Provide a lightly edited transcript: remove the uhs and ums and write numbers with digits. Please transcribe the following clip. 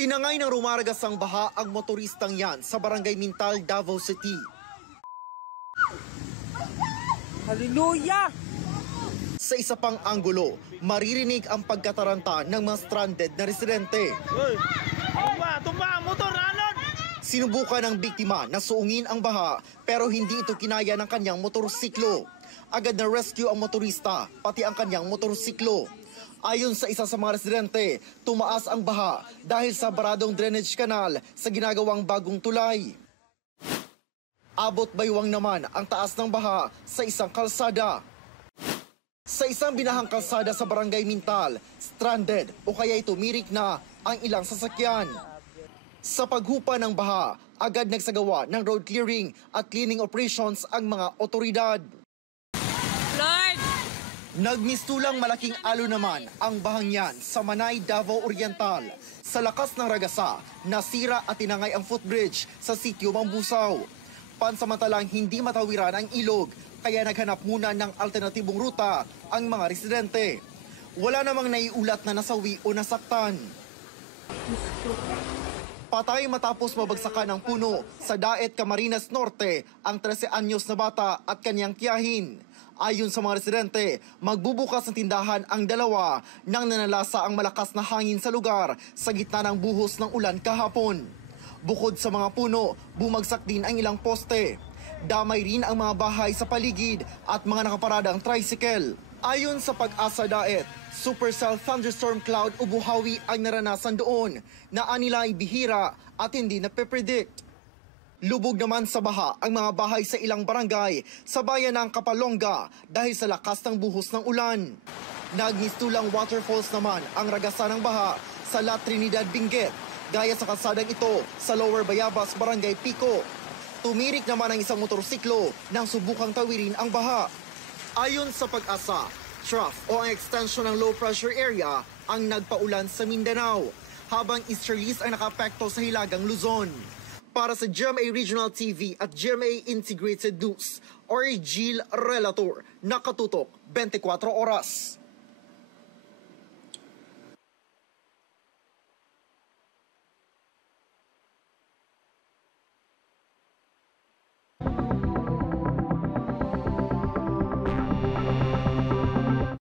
Tinangay ng rumaragasang baha ang motoristang yan sa Barangay Mintal, Davao City. Hallelujah! Sa isa pang anggulo, maririnig ang pagkataranta ng mga stranded na residente. Uy! Tumba! Motor! Alon! Sinubukan ng biktima na suungin ang baha pero hindi ito kinaya ng kanyang motorsiklo. Agad na rescue ang motorista, pati ang kanyang motorsiklo. Ayon sa isa sa mga residente, tumaas ang baha dahil sa baradong drainage canal sa ginagawang bagong tulay. Abot baywang naman ang taas ng baha sa isang kalsada. Sa isang binahang kalsada sa Barangay Mintal, stranded o kaya tumirik na ang ilang sasakyan. Sa paghupa ng baha, agad nagsagawa ng road clearing at cleaning operations ang mga otoridad. Lord! Nagmistulang malaking alo naman ang bahang yan sa Manay, Davao Oriental. Sa lakas ng ragasa, nasira at tinangay ang footbridge sa sitio Mambusaw. Pansamantalang hindi matawiran ang ilog, kaya naghanap muna ng alternatibong ruta ang mga residente. Wala namang naiulat na nasawi o nasaktan. Patay matapos mabagsakan ng puno sa Daet, Camarines Norte ang 13 anyos na bata at kanyang tiyahin. Ayon sa mga residente, magbubukas ng tindahan ang dalawa nang nanalasa ang malakas na hangin sa lugar sa gitna ng buhos ng ulan kahapon. Bukod sa mga puno, bumagsak din ang ilang poste. Damay rin ang mga bahay sa paligid at mga nakaparadang tricycle. Ayon sa Pag-asa Daet, supercell thunderstorm cloud o buhawi ang naranasan doon na anila ay bihira at hindi napepredict. Lubog naman sa baha ang mga bahay sa ilang barangay sa bayan ng Kapalonga dahil sa lakas ng buhos ng ulan. Nagmistulang waterfalls naman ang ragasa ng baha sa La Trinidad, Benguet, gaya sa kalsadang ito sa Lower Bayabas, Barangay Pico. Tumirik naman ang isang motorsiklo nang subukang tawirin ang baha. Ayon sa Pag-asa, trough o ang extension ng low pressure area ang nagpaulan sa Mindanao, habang easterlies ang nakapekto sa Hilagang Luzon. Para sa GMA Regional TV at GMA Integrated News, Origil Relator, nakatutok 24 oras.